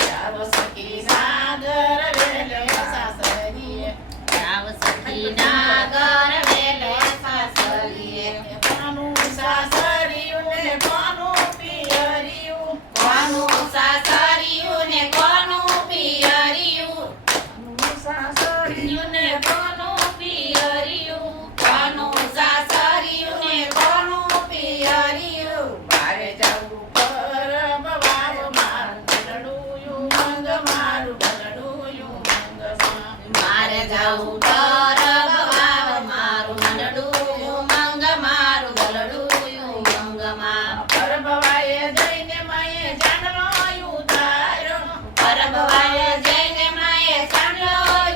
જાવ સખી નાગર વેલે સાસરીએ જાવ સખી નાગર વેલે સાસરીએ કોનું સાસરિયું ને કોનું પિયરિયું કોનું સાસરિયું ને કોનું પિયરિયું કોનું સાસરિયું ને કોનું પિયરિયું કોનું સાસરિયું ને કોનું પિયરિયું મારે જાવું પરબ વાવ મારું ગલડુયું મંગ મારું ગલડુયું મંગમાં મારે જાવું પરબ વાવ મારું મંડળું મંગ મારું ગલડું મંગમાં પરબવાએ જઈને માએ જાનલો ઉતાર્યો પરબવાએ જઈને માએ ચાંદલો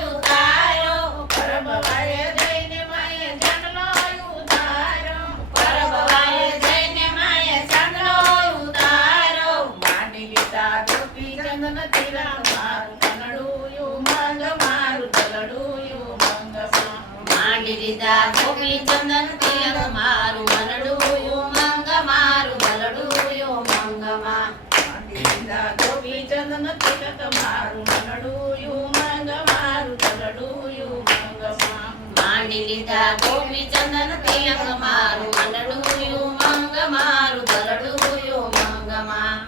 ઉતાર્યો પરબવાએ જઈને માએ જાનલો ઉતાર્યો પરબવાએ જઈને માએ ચાંદલો ઉતાર્યો માંડી લીધા ગોપી ચંદન તીરા મારું ગલડુયું મંગ મારું ગલડુયું મંગમાં માંડી દીધા ગોપી ચંદન તિલક મારું મંડળું મંગ મારું ગલડું મંગમાં માંડી લીધા ગોપી ચંદન તિલક મારું ગલડુયું મંગ મારું ગલડુયું મંગમાં માંડી લીધા ગોપી ચંદન તિલક મારું મંડળું મંગ મારું ગલડું મંગમાં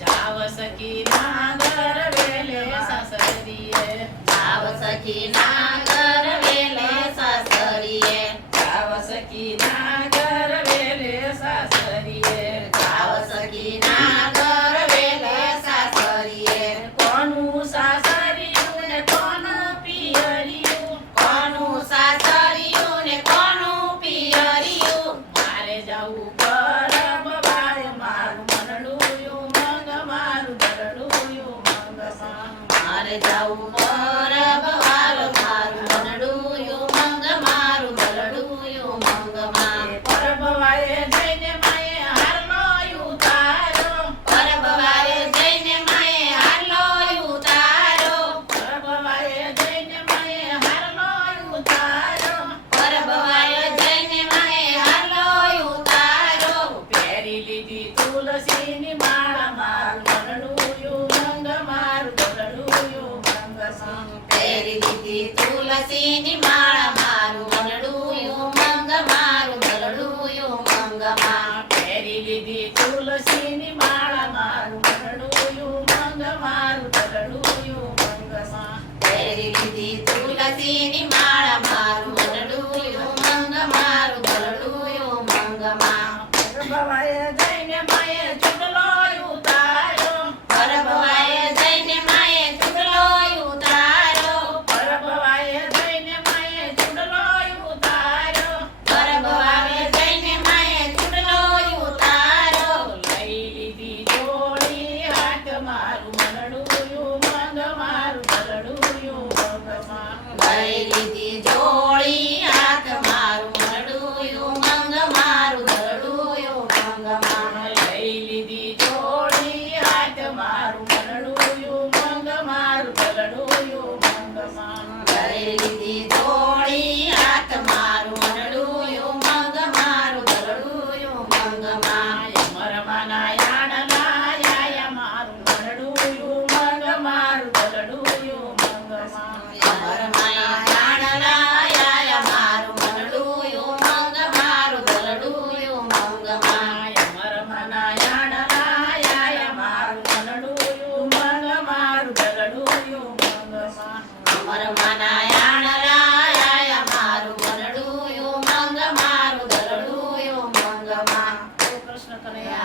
જાવ સખી નાગર વેલે સાસરીએ જાવ સખી નાગર વેલે સાસરીએ જાવ સખી નાગર વેલે સાસરીએ જાવ સખી નાગર વેલે સાસરીએ કોનું સાસરિયું ને કોનું પિયરિયું કોનું સાસરિયું ને કોનું પિયરિયું મારે જાવું પરબ વાવ મારું મનડુયું મંગ મારું ગલડુયું મંગમાં મારે જાવું પરબ વાલ મારું મંડળું મંગ મારું ગલડું મંગમાં પરબવાએ જઈને માએ હારલો ઉતાર્યો પરબવાએ જઈને માએ હાલો ઉતાર્યો પરબવાએ જઈને માએ હારલો ઉતાર્યો પરબવાએ જઈને માએ હાલો ઉતાર્યો પહેરી લીધી તુલસીની માળા મારું ગલડુયું મંગ મારું ગલડુયું મંગમાં પહેરી લીધી તુલસીની માળા મારું મંડળું મંગ મારું ગલડું મંગમાં પહેરી લીધી તુલસીની માળા મારું ગલડુયું મંગ મારું ગલડુયું મંગમાં પહેરી લીધી તુલસીની માળા મારું મંડળું મંગ મારું ગલડું મંગમાં પરબવાએ જઈને માએ ચૂંટલો ઉતાર્યો પરબવાએ જઈને માએ ચૂંટલો ઉતાર્યો પરબવાએ જઈને માએ ચૂંટલો ઉતાર્યો પરબવાએ જઈને માએ ચૂંટલો ઉતાર્યો લઈ લીધી જોડી હાથ મારું મનડુયું મંગ મારું ગલડુયું મંગમાં લઈ લીધી જોડી હાથ મારું મંડળું મંગ મારું ગલડું મંગમાં લઈ લીધી જોડી હાથ મારું મનડુયું મંગ મારું ગલડુયું મંગમાં લઈ લીધી જોડી હાથ મારું મંડળું મંગ મારું ગલડું મંગમાં મરમાના યાણના યાયા મારું મનડુયું મંગ મારું ગલડુયું મંગમાં અમરમાં જાણલા આયા મારું મંડળું મંગ મારું ગલડું મંગમાં મરમાના યાણના યાયા મારું મનડુયું મંગ મારું ગલડુયું મંગમાં અમરમાં જાણલા આયા મારું મંડળું મંગ મારું ગલડું મંગમાં કૃષ્ણ કનૈયા